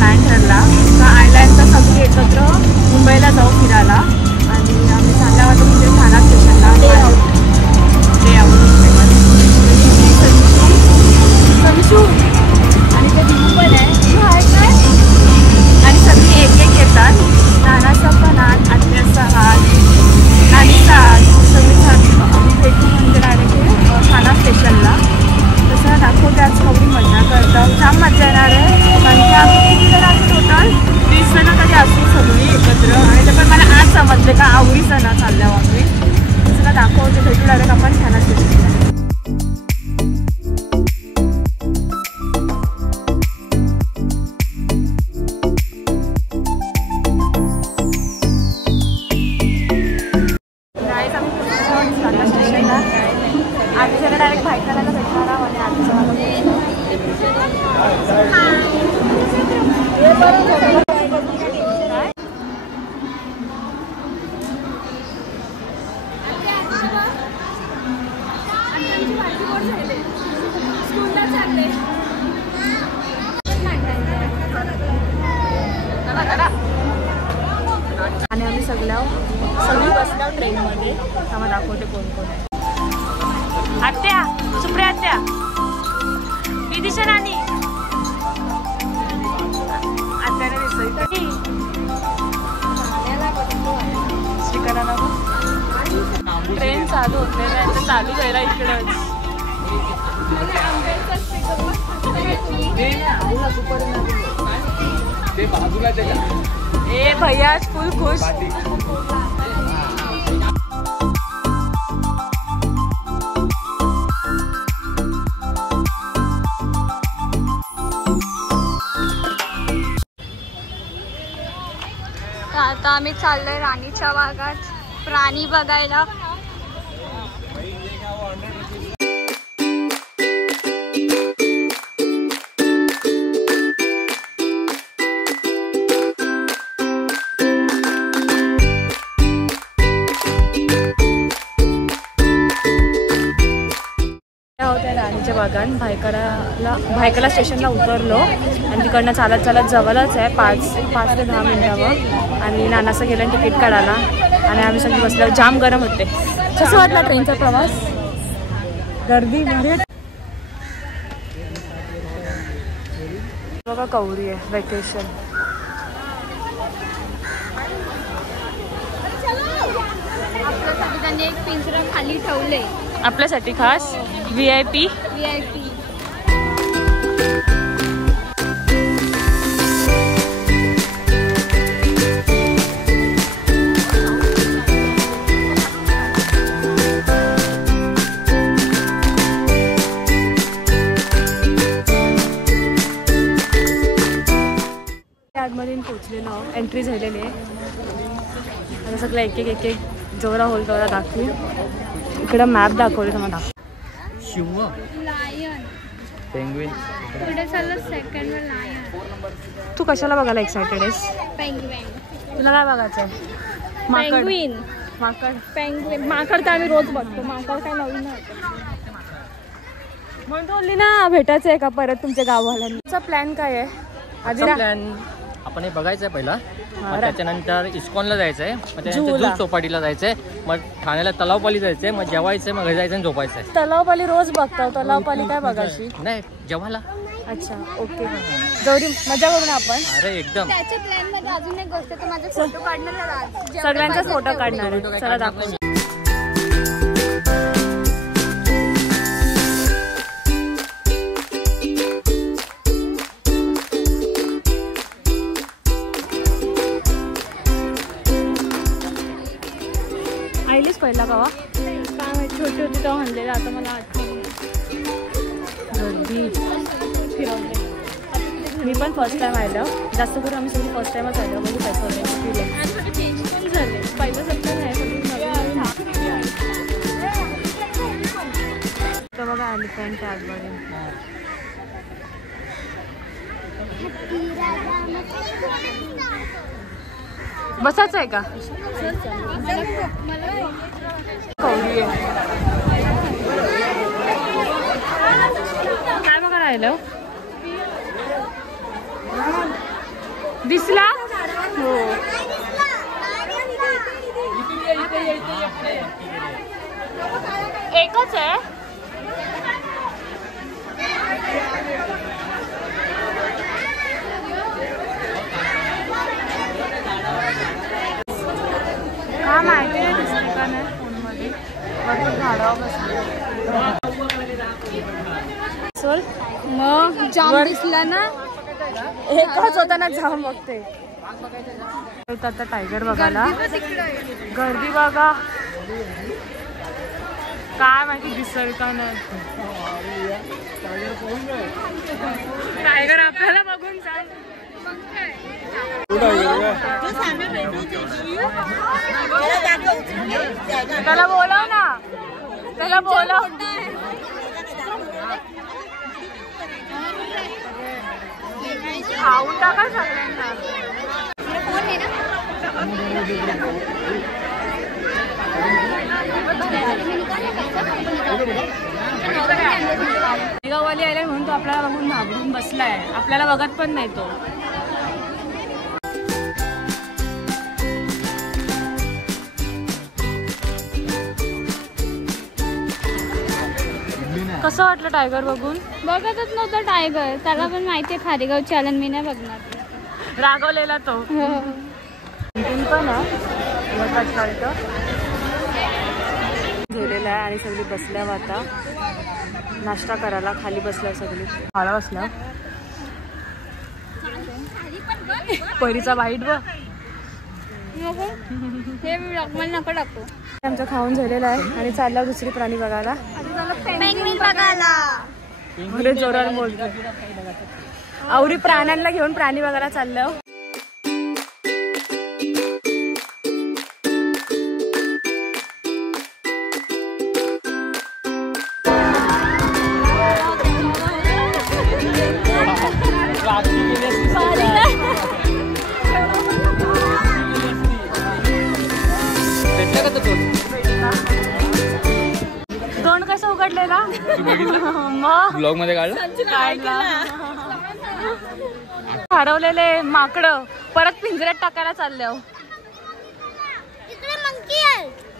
Plan ठरला तर आयलँडचा सगळी एकत्र मुंबईला जाऊ फिरायला आणि आम्ही चालल्या होतो म्हणजे ठाणा स्टेशनला डे आऊट संशू आणि ते दिनू पण आहे काय आणि सगळी एक एक येतात नानाचा पण हात आत्याचा हात नानीचा हात सगळी आम्ही भेटू म्हणजे डायरेक्ट ठाणा स्टेशनला तसं दाखवते आज कवडी मजा करतात छान मजा येणार आहे कारण की आम्ही किती जण असू टोटल 20 जण तरी असू सगळी एकत्र आणि ते पण मला आज समजले का आवडी सणा चालल्या आम्ही तसं दाखवते भेटू डायरेक्ट आपण ठाणा स्टेशनला डायरेक्ट भायखळ्याला भेटणार आणि आम्ही सगळी बसल्या ट्रेनमध्ये आम्हाला दाखवते कोण कोण आहे आत्या सुप्रिया आत्या विदिशा नानी आत्याने दिसली श्रीकरांना ट्रेन चालू होते नाही चालू जायला इकडंच ए भैया फुल खुश आता आम्ही चाललोय राणीच्या बागात प्राणी बघायला राणीच्या बागान भायखळा स्टेशनला उतरलो आणि तिकडनं चालत चालत जवळच आहे 5 ते 10 मिनिटावर आणि नानाचं गेलं तिकीट काढायला आणि आम्ही सगळी बसल्यावर जाम गरम होते कसं वाटला ट्रेनचा प्रवास गर्दी बघा कौरी आहे वेकेशन आपल्यासाठी त्यांनी एक पिंजरा खाली ठेवले आपल्यासाठी खास VIP आतमध्ये पोचलेलो एंट्री झालेली आहे आता सगळं एक एक जोरा होल तेवढा दाखवी इकडं मॅप दाखवले तुम्हाला शिव लायन पेंग्विन पुढे चाललं सेकंड वर लायन तू कशाला बघायला एक्सायटेड आहेस पेंग्विन तुला काय बघायचं आहे पेंग्विन माकड पेंग्विन माकड तर आम्ही रोज बघतो माकड काय नवीन नाही म्हणून बोलली ना भेटायचं आहे का परत तुमच्या गावाला तुमचा प्लॅन काय आहे आधी प्लॅन आपण हे बघायचं आहे पहिला मग त्याच्यानंतर इस्कॉनला जायचं आहे मग त्याच्यानंतर जूज चौपाटीला जायचं आहे मग ठाण्याला तलावपाली जायचं आहे मग जेवायचं मग घरी जायचं आणि झोपायचं आहे तलावपाली रोज बघतो तलावपाली काय बघायची नाही जेवायला अच्छा ओके जवळी मजा करू ना आपण अरे एकदम त्याच्या प्लॅन मध्ये अजून एक गोष्ट तर माझा फोटो काढणार सगळ्यांचा फोटो काढणार आहे चला दाखव आईलीच पहिला गावा काय छोटी होती तेव्हा म्हणलेलं आता मला आठवण गर्दी फिरवले मी पण फर्स्ट टाइम आलं जास्त करून आम्ही सगळी फर्स्ट टाइमच आलो म्हणजे पैसे चेंज पण झाले पहिलं सप्ताह बघा एलिफंट आतमध्ये बसायचं आहे का कौरी आहे काय बघा राहिलं दिसला हो. एकच आहे. हा माहिती नाही दिसते का नाही फोनमध्ये. भरपूर झाडावर बसले. मग जाम दिसला ना. एकच होता ना जाम बघते. आता टायगर बघायला गर्दी बघा. काय माहिती दिसेल का नाही. टायगर आपल्याला बघून सांग. त्याला बोलव ना. त्याला बोलव. खाऊन टाका सगळ्यांना. गाववाली आले म्हणून तो आपल्याला बघून घाबरून बसलाय. आपल्याला बघत पण नाही तो. कसं वाटलं टायगर बघून. बघतच नव्हतं टायगर. त्याला पण माहितीये खारेगाव चॅलेंज मी नाही बघणार. रागवलेला तो. पण गेलेला आहे आणि सगळी बसल्या आता नाश्ता करायला. खाली बसल्या सगळी. खाला बसल्या. परीचा वाईट बघ. हे मला नको टाकू. आमचं खाऊन झालेलं आहे आणि चालला दुसरी प्राणी बघायला. पेंग्विन बघायला. म्हणजे जोरात बोलतो. आवरी प्राण्यांना घेऊन प्राणी बघायला चाललं. दोन कसं उघडलेला मग ब्लॉग मध्ये काढला. हरवलेले माकडं परत पिंजऱ्यात टाकायला चालले.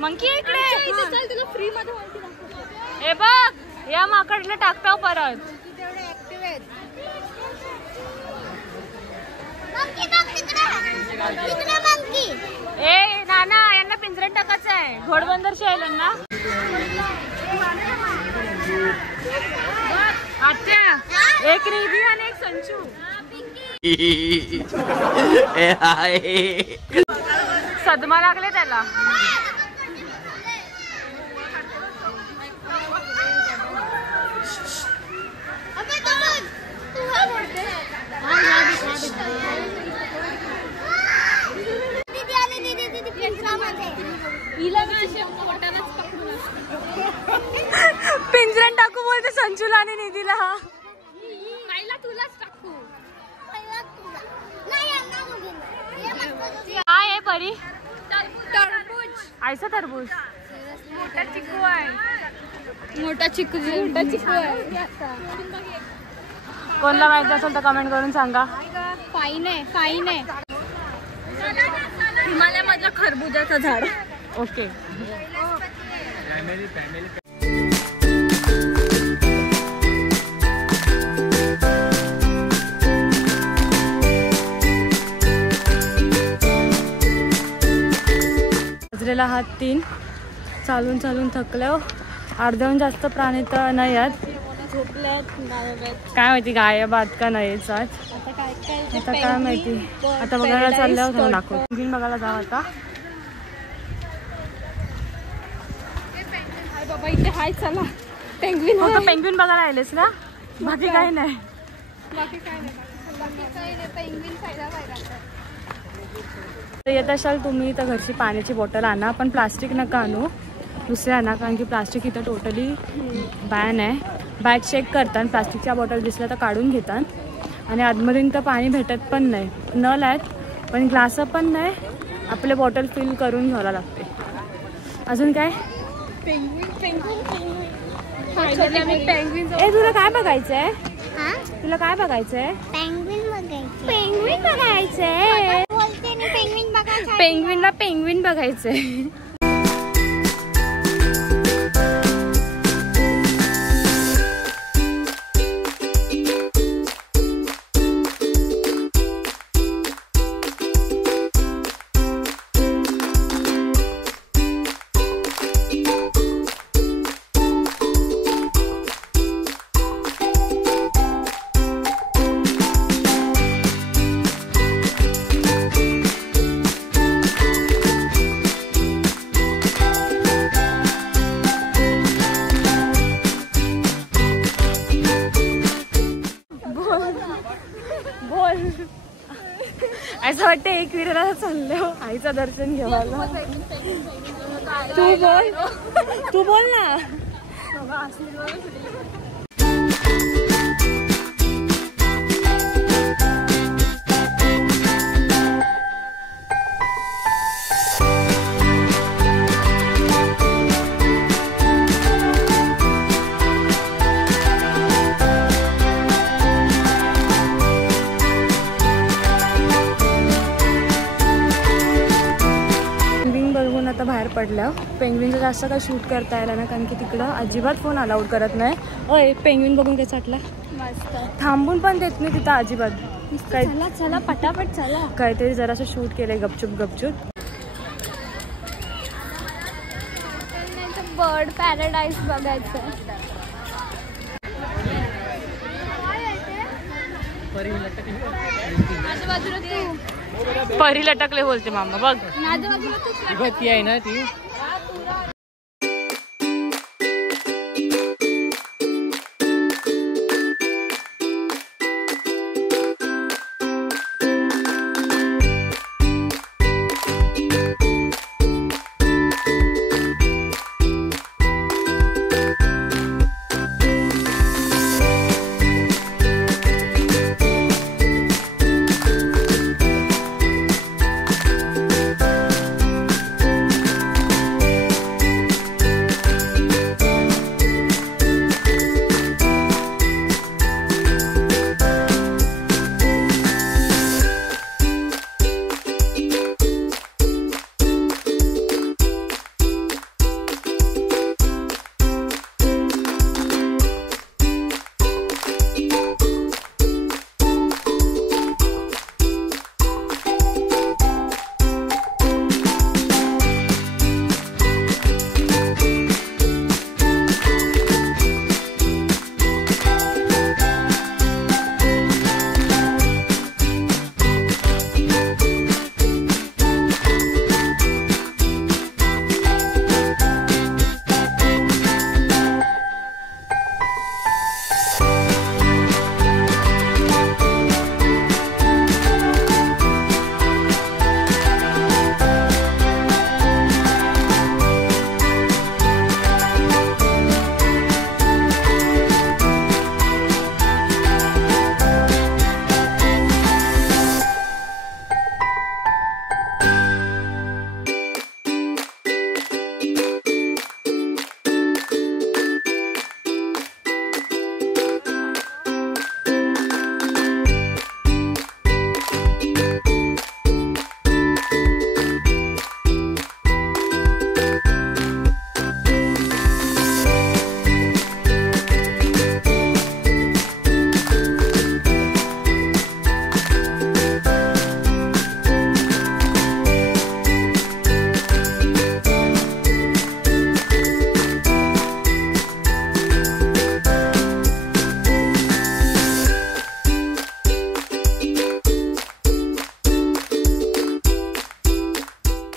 मंकी इकडे फ्री मध्ये. हे बघ या माकडला टाकतो परत. ए नाना यांना पिंजऱ्यात टाकायचं आहे. घोडबंदर शेळ्यांना. आत्या एक निधी आणि एक संचू. सदमा लागले त्याला. पिंजऱ्यात टाकू बोलते संचूला आणि निधीला. काय आहे परी. टरबूज. आयसा तरबूज. मोठा चिकू आहे. मोठा चिकू आहे. कोणला माहिती असेल तर कमेंट करून सांगा. फाईन आहे. हिमालयामधलं खरबुजाचं झाड. ओके. वाजलेला हात 3. चालून थकलो. अर्ध्याहून जास्त प्राणी तर नाही आहेत. काय माहिती गायब आहात का नाही. आता काय माहिती. आता बघायला चालल्यावर दाखव. पेंग्विन बघायला जाऊ आता. बाबा इथे हाय. चला पेंग्विन. फक्त पेंग्विन बघायला आलेस ना. बाकी काही नाही. पेंग्विन येत असाल तुम्ही तर घरची पाण्याची बॉटल आणा. पण प्लास्टिक नका आणू. दुसरे आणा. कारण की प्लास्टिक इथं टोटली बॅन आहे. बॅग चेक करतात. प्लास्टिकच्या बॉटल दिसल्या तर काढून घेतात. आणि आतमधून तर पाणी भेटत पण नाही. नळ आहेत पण ग्लास पण नाही. आपले बॉटल फिल करून घ्यायला लागते. अजून काय. पेंग्विन. ए तुला काय बघायचं आहे. तुला काय बघायचं आहे. पेंग्विन. पेंग्विन बघायचंय. पेंग्विनला पेंग्विन बघायचंय. असं वाटतं एक विराला चाललो आईचं दर्शन घ्यायला. तू बोल ना. आता बाहेर पडलं. पेंग्विनचं जास्त काय शूट करता यायला ना, कारण की तिकडं अजिबात फोन अलाउड करत नाही. ओय पेंग्विन बघून काय चाटला मस्त. थांबून पण देत नाही तिथं अजिबात. काय चला पटापट चला. काहीतरी जरासं शूट केलंय गपचूप गपचूप. बर्ड पॅराडाईज बघायचं. परी लटकले बोलते मामा बघ. ती आहे ना ती.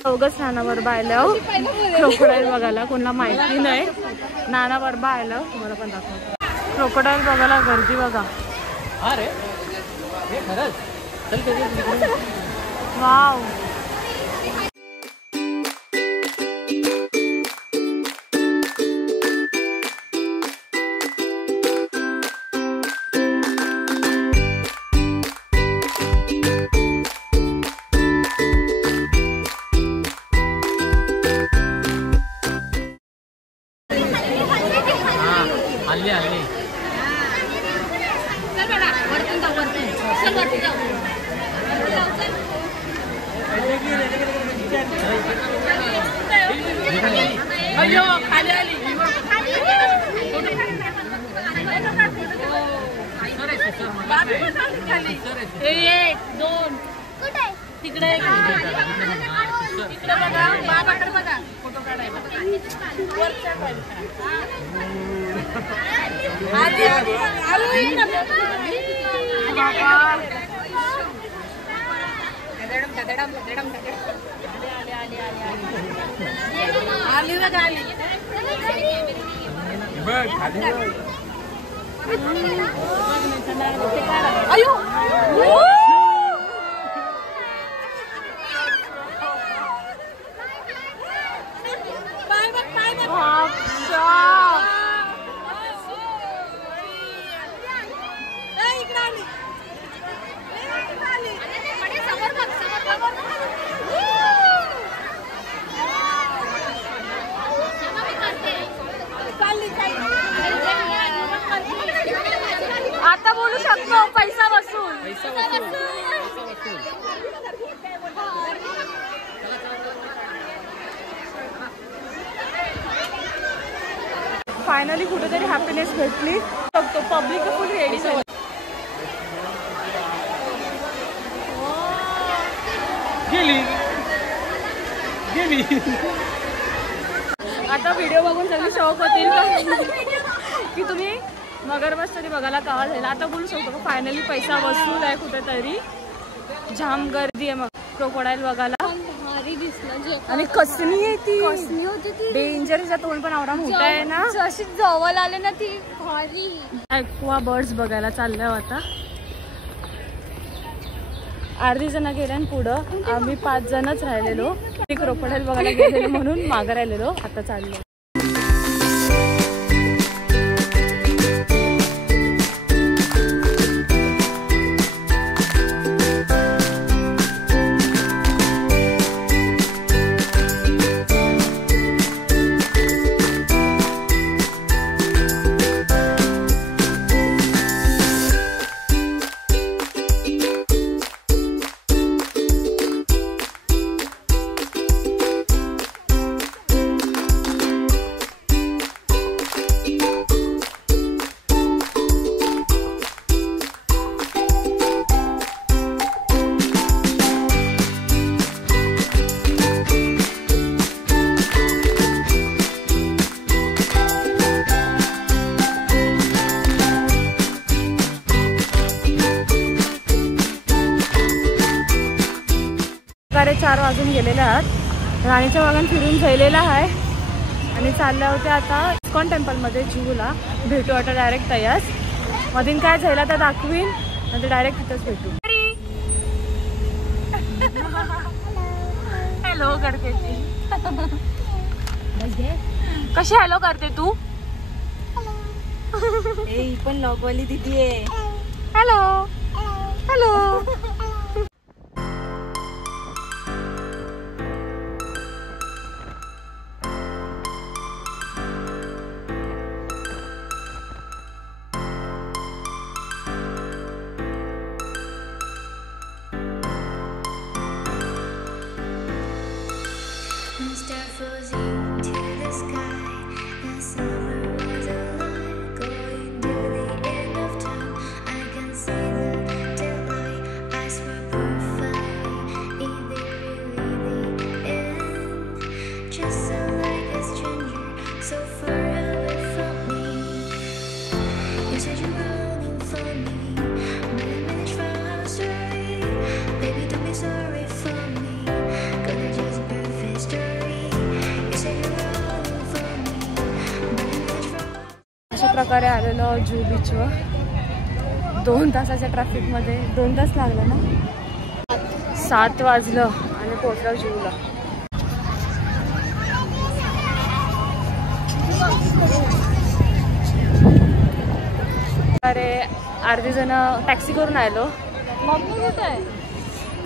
चौघच नाना बरोबर आलं क्रोकोडाईल बघायला. कोणाला माहिती नाही. नाना बरोबर आलं. तुम्हाला पण दाखवतो. क्रोकोडाईल बघायला गर्दी बघा. अरे हे खरंच. चल कधी. वाव. अयो खाली आली. एक दोन तिकडे तिकडे बघा बाबाकडे बघा फोटो काढायला. आली बघा आली. अयो आता बोलू शकतो. पैसा वसूल. फायनली कुठेतरी हॅपीनेस भेटली. बघतो पब्लिक फुल रेडी झाली. आता व्हिडिओ बघून सगळी शॉक होतील की तुम्ही मगरमच्छ तरी बघायला कावा झाला. आता बोलू शकतो फायनली पैसा वसूल आहे. कुठेतरी जाम गर्दी आहे मग क्रोकोडाईल बघायला. आणि कसनी आहे ती. कसनी होती ती डेंजरचा तोंड पण आवडा मोठा आहे ना. अशी जवळ आले ना ती भारी. ॲक्वा बर्ड्स बघायला चालल्या आता. अर्धी जण गेल्या आणि पुढं आम्ही 5 जणच राहिलेलो. ती क्रोकोडाईल बघायला गेलेलो म्हणून मागं राहिलेलो. आता चाललो. दुपारी 4 वाजून गेलेले आहात. राणीच्या बागान फिरून झालेला आहे आणि चालल्या होत्या आता इस्कॉन टेम्पलमध्ये जूला. भेटू आता डायरेक्ट तयार. मधीन काय झालं तर दाखवीन नंतर डायरेक्ट तिथंच भेटू. हॅलो करते ती. कशी हॅलो करते तू. ही पण लॉगवाली दिदी आहे. Hello hello. प्रकारे आलेलो जू बीचवर. 2 तासाच्या ट्रॅफिकमध्ये 2 तास लागला ना. 7 वाजलं आणि पोहोचलो जूला. अरे अर्धी जण टॅक्सी करून आलो. मम्मी कुठे आहे.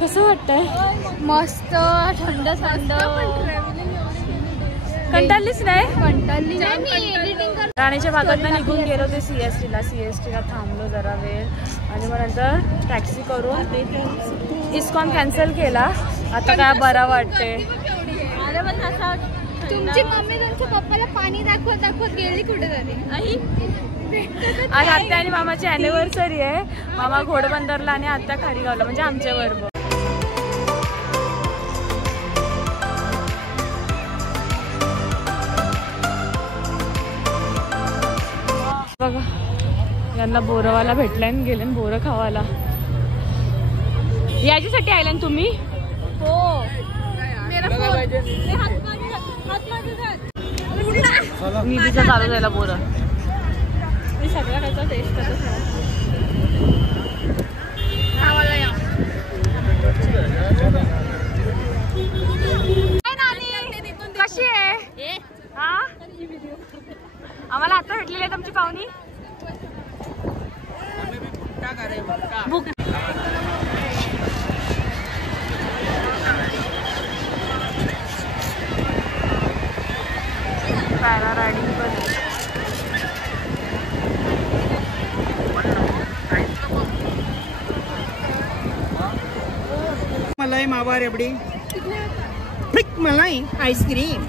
कसं वाटतंय. मस्त थंड थंड. कंटाळलीच नाही. कंटाळली नाही. राणीच्या भागातनं निघून गेलो ते CST ला थांबलो जरा वेळ आणि मग नंतर टॅक्सी करून इस्कॉन कॅन्सल केला. आता काय बरा वाटते. तुमची मम्मी तुमच्या पप्पाला पाणी दाखवत गेली कुठेतरी. आज आत्या आणि मामाची अॅनिव्हर्सरी आहे. मामा घोडबंदरला आणि आत्या खारीगावला म्हणजे आमच्या बरोबर. बघा यांना बोरवाला भेटलाय आणि गेले बोरं खावायला. याच्यासाठी आयला ना तुम्ही? हो निधीचा चालू झाला बोरं. मी सगळ्या खायचा टेस्ट करतो. कशी आहे? हा आम्हाला आता भेटलेली आहे तुमची पाहुणी. पॅरा रायडिंग पण मलाई मावा रबडी मलाई आईस्क्रीम.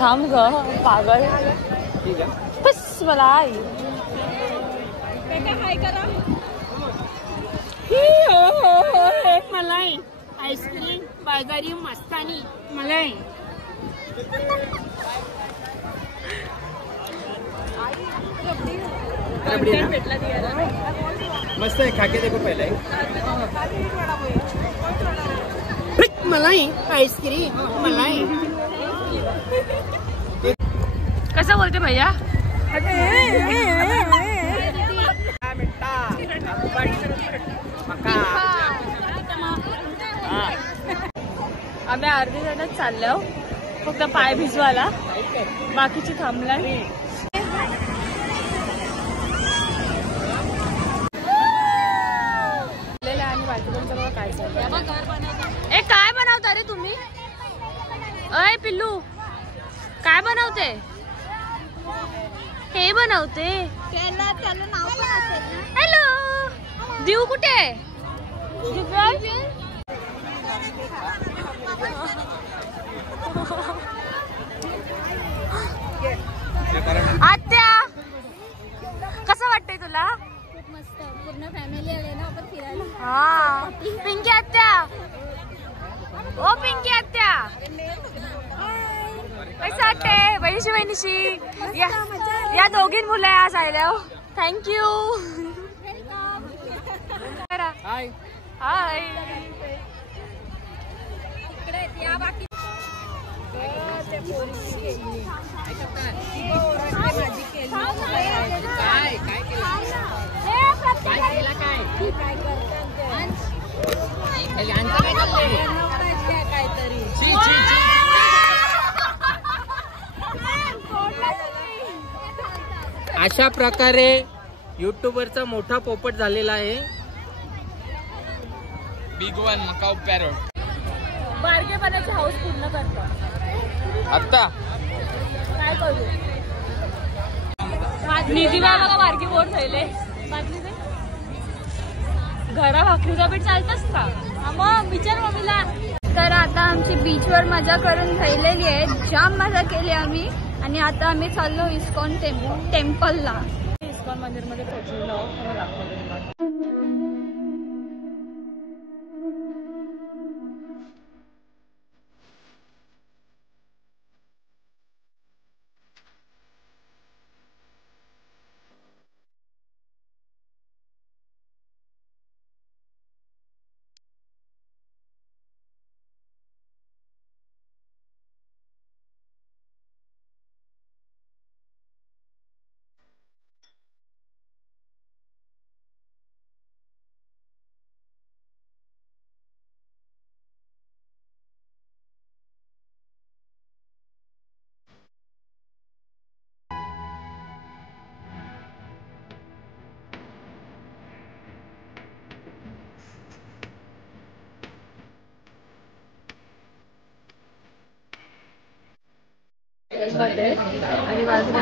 थांब ग पागल. बस मलाई एक मलाई आईस्क्रीम बाजारी मस्तानी मलाई. मस्त है, खा के देखो पहले. मलाई आईस्क्रीम मलाई. कसं बोलते भैया? आम्ही अर्धी जणच चाललो फक्त पाय भिजवायला. बाकीची थांबलाय. ए काय बनवता रे तुम्ही? अय पिल्लू काय बनवते? हे बनवते. हॅलो देऊ कुठे? आत्या कसं वाटतंय तुला? खूप मस्त. पूर्ण फॅमिली आले ना आपण फिरायला. हा पिंकी आत्या. ओ पिंकी आत्या कसं वाटते? बहिणीशी या दोघी मुलं आज आल्या. थँक्यू. Hi hi. अशा प्रकारे युट्यूबरचा मोठा पोपट झालेला आहे. Big one macaw parrot. बारकेपणाची हाऊस पूर्ण करतो. आता काय करू? निधी बाबा का बारकी बोर झाले. घरा भाकरीचा पीठ चालतच का? मग विचार मम्मीला. तर आता आमची बीचवर मजा करून झालेली आहे. जाम मजा केली आम्ही आणि आता आम्ही चाललो इस्कॉन टेम्पलला. इस्कॉन मंदिरमध्ये पोहोचलो. हॉटेलमध्ये आणि वाजले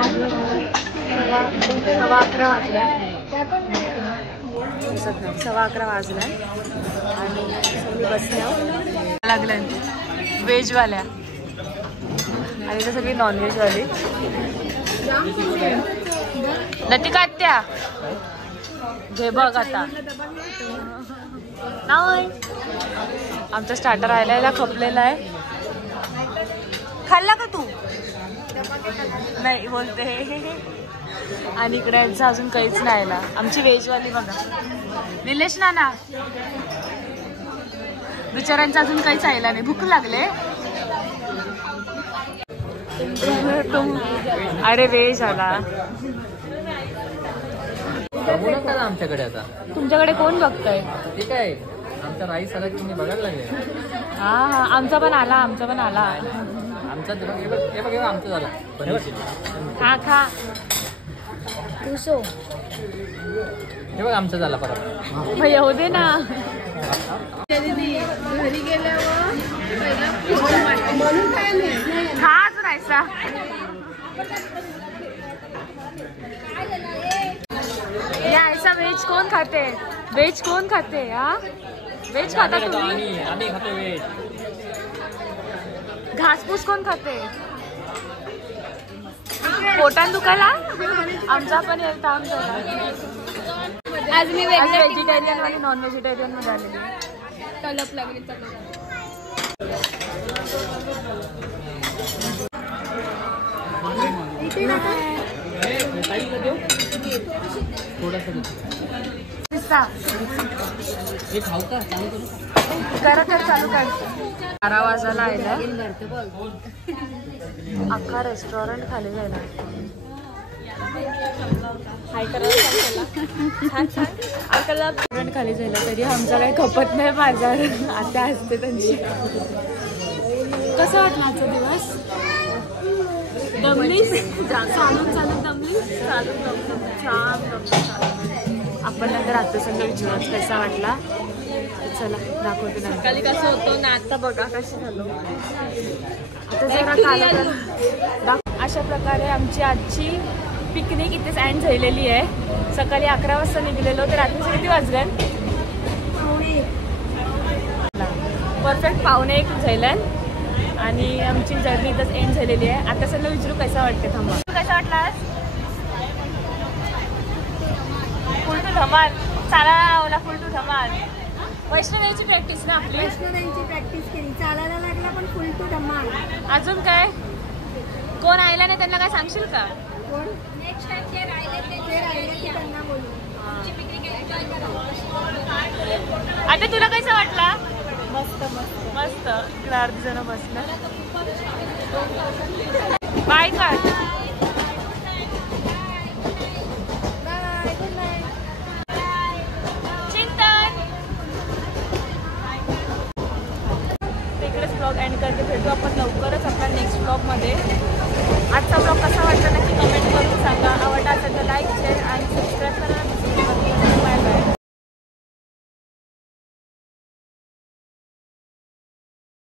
11:15 वाजल्या. 11:15 वाजल्या आणि सगळी बसल्या लागल्या व्हेजवाल्या आणि तर सगळी नॉनव्हेजवाली. लतिका आत्या घे बघ आता. नाही आमचा स्टार्टर आयला खपलेला आहे. खाल्ला का तू? नाही बोलते. आणि इकडे यांचं अजून काहीच नाही आला. आमची व्हेजवाली बघा निलेश नाना बिचाऱ्यांचं अजून काहीच आयला नाही. भूक लागले. अरे व्हेज आला. आमच्याकडे आता तुमच्याकडे कोण बघतंय? ठीक आहे. आमचा राईस आला की तुम्ही बघायला लागले. हा हा आमचा पण आला. आमचा पण आला. आमचा हे बघ आमचं झालं. खा खा तू सो. हे बघ आमचं झाला परत. मग येऊ दे ना. घरी गेल्यावर खाच राहायचा. ऐसा व्हेज कोण खाते? व्हेज कोण खाते? हा व्हेज खाता तुम्ही? आम्ही खातो व्हेज. घासपूस कोण खाते? पोटान दुखायला आमचा पण येत. आमचा आज मी व्हेजिटेरियन आणि नॉन व्हेजिटेरियन मध्ये आलेली. तलप लागली. करा तर चालू कर. 12 वाजायला आयला. अख्खा रेस्टॉरंट खाली जायला. रेस्टॉरंट खाली जायला तरी आमचा काही खपत नाही बाजार. आता असते त्यांची. कसं वाटलं आजचा दिवस? दमलीस? चालून दमलीस? छान आपण नंतर आत्तासंग विचारूच कसा वाटला. चला दाखवते ना सकाळी कसं होतं ना आता बघा कशी झालं. आता जरा खालं तर. अशा प्रकारे आमची आजची पिकनिक इथेच एंड झालेली आहे. सकाळी 11 वाजता निघलेलो तर रात्री किती वाजले? परफेक्ट 1:15 झालं आणि आमची जर्नी इथंच एंड झालेली आहे. आता सगळं विचारू कसा वाटते. थांबा कसा वाटला? फुल टू धमाल. चालायला लावला फुल टू धमाल. वैष्णवीची प्रॅक्टिस ना आपली. वैष्णवीची प्रॅक्टिस केली. चालायला लागला पण फुल टू धमाल. अजून काय कोण आयला नाही त्यांना काय सांगशील का? कोण नेक्स्ट टाइम ते राहिले की त्यांना बोलू. आता तुला कसं वाटला? मस्त मस्त मस्त. इकडे अर्धी जण बसलं. बाय कर. चिंतन तिकडेच ब्लॉग एंड करते. भेटू आपण लवकरच आपल्या नेक्स्ट ब्लॉगमध्ये. आजचा ब्लॉग कसा वाटला नक्की कमेंट करून सांगा. आवडला असेल तर लाईक शेअर आणि सबस्क्राईब करा.